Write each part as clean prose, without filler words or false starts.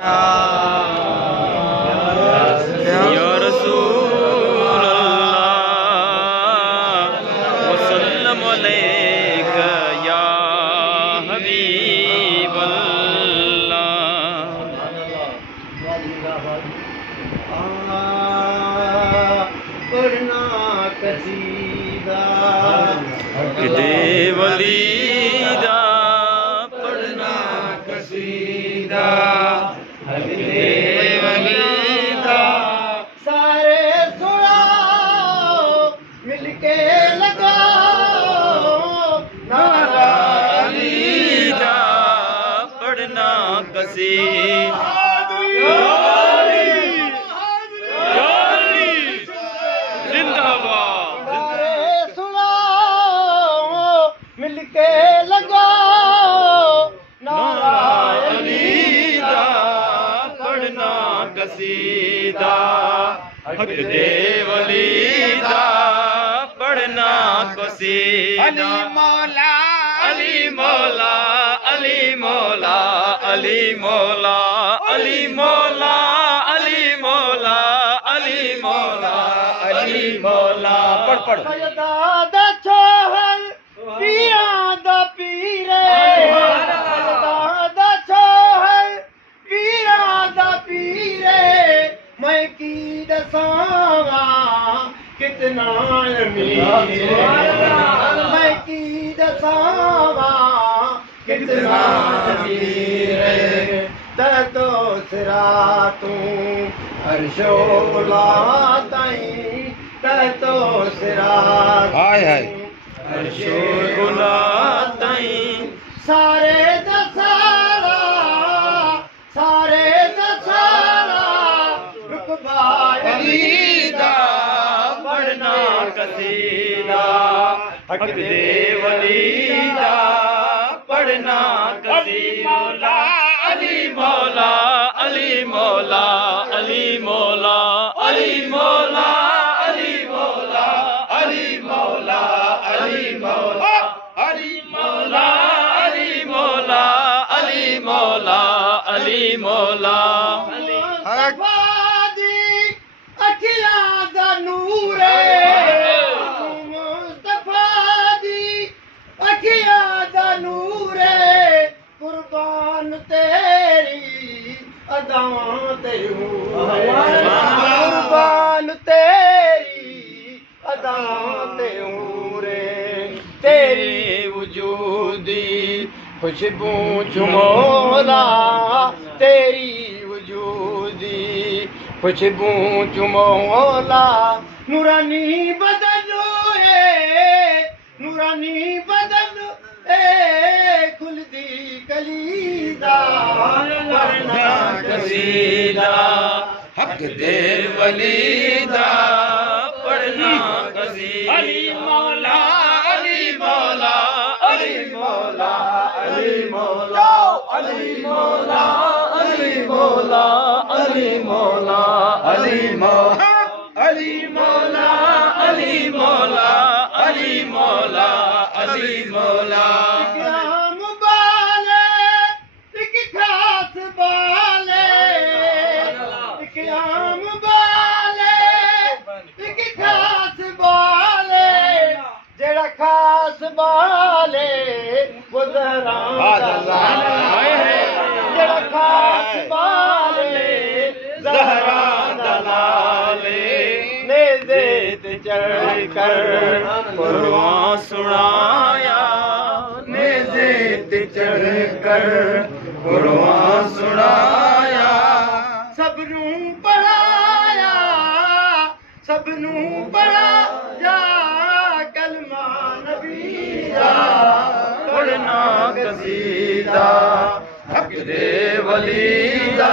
या रसूल अल्लाह वसल्लम अलैका या हबीब पढ़ना कसीदा दे वलीदा पढ़ना कसीदा दे वलीदा सारे सुनाओ मिलके लगाओ नारा वलीदा पढ़ना कसीदा मिलके लगाओ नारा अलीदा पढ़ना कसीदा हक दे वलीदा पढ़ना कसीदा अली मौला अली मौला अली मौला अली मौला अली मौला अली मौला अली मौला पढ़ सजदा दा छोहर पीरां दा पीरे सजदा दा छोहर पीरां दा पीरे मैं की दसावा कितना अमीर मैं की दसावा कितना अमीर तो सिरा तू हर्षोला ताई तो सिरा हाय हाय हर्षोला ताई सारे दसारा रुकबा वलीदा पढ़ना कसीदा हक दे वलीदा पढ़ना कसीदा अली मौला अली मौला अली मौला अली मौला अली मौला अली मौला अली मौला अली मौला अली मौला अली मौला अली मौला अखियां दा नूर मुस्तफा दी अखियां दा नूर कुर्बान तेरी अदावां ते कुर्बान तेरी अदावां ते तेरी वजूदी खुशबू चुमोला तेरी वजूदी खुशबू चुमोला नूरानी बदन खुलदी कलीदा पढ़ना कसीदा हक दे वलीदा पढ़ना कसीदा अली मौला अली मौला अली मौला अली मौला अली मौला अली मौला अली मौला अली मौला अली मौला अली मौला अली मौला अली मौला खास बाले वो जरा खास बाले ज़हरा दलाले नेज़े ते चढ़ कर कुरान सुनाया नेज़े ते चढ़ कर कुरान सुनाया सबनू पढ़ाया कलमा नबी दा पढ़ना कसीदा हक दे वलीदा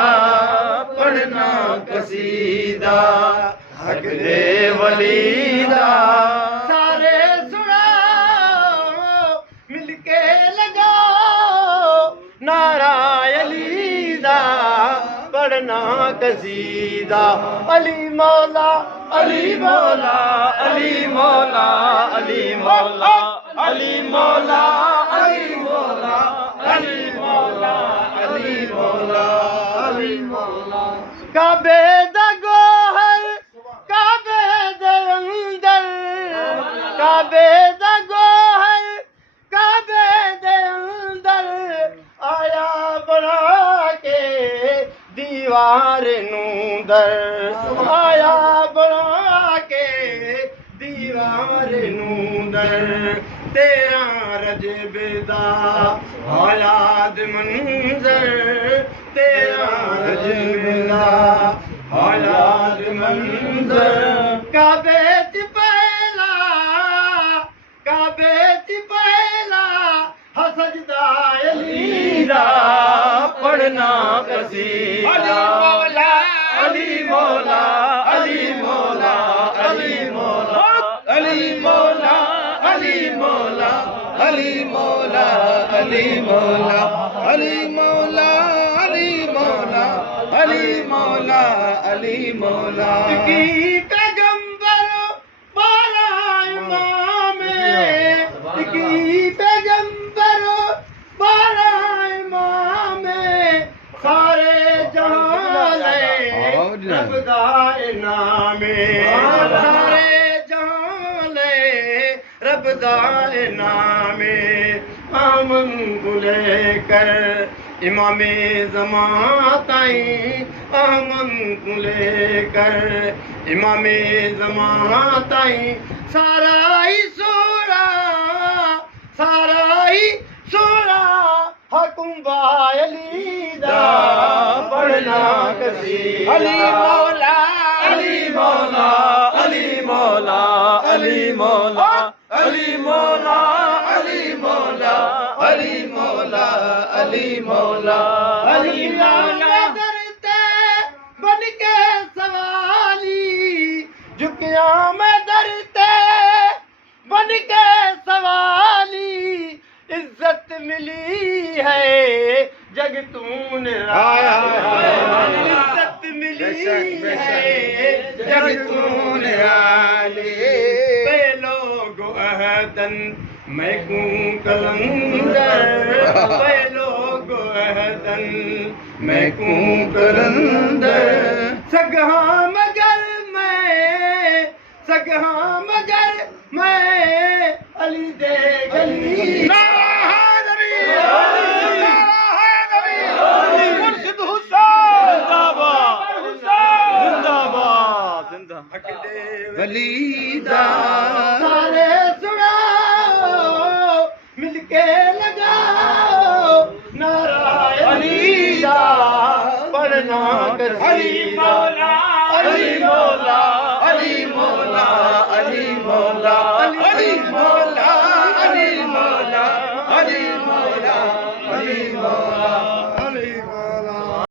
पढ़ना कसीदा हक दे वलीदा सारे सुनाओ मिलके लगाओ नारा अलीदा पढ़ना कसीदा अली मौला अली मौला अली मौला अली मौला अली मौला अली मौला अली मौला अली मौला अली काबे दा गोहर काबे दे अंदर काबे दा गोहर काबे दे अंदर आया बना के दीवार नूंदर आया बना के दीवार नूंदर तेरा रजबदा हालात मंजर तेरा रजबदा हालात मंजर काबे च पहला हसजदा अली दा पढ़ना कसीदा अली मौला अली मौला अली मौला अली मौला अली मौला अली मौला अली मौला अली मौला अली मौला अली मौला अली मौला की पैगंबर बाला इमाम की पैगंबर बाला इमाम सारे जहां रब दा इनाम सारे जहां रब दा इनाम आमन बुले कर इमामे ज़मां ताईं आमन बुले कर इमामे ज़मां ताईं सारा ही सोरा हकुम अली दा पढ़ना कसीदा अली मौला अली मौला अली मौला अली मौला अली मौला अली मौला अली मौला अली मौला अली मौला दरते बन के सवाली झुकिया मैं दरते बन के सवाली इज्जत मिली है जग तूने इज्जत मिली है जग तूने पे लोग अहदन मैं कूं कलंदर पे लोग अहदन मैं कूं कलंदर सगहा मगर मैं अली दे गली वलीदा सारे सुनाओ मिलके लगाओ नारायण अली दा पढ़ना अली मौला अली मौला अली मौला अली मौला अली मौला अली मौला अली मौला अली मौला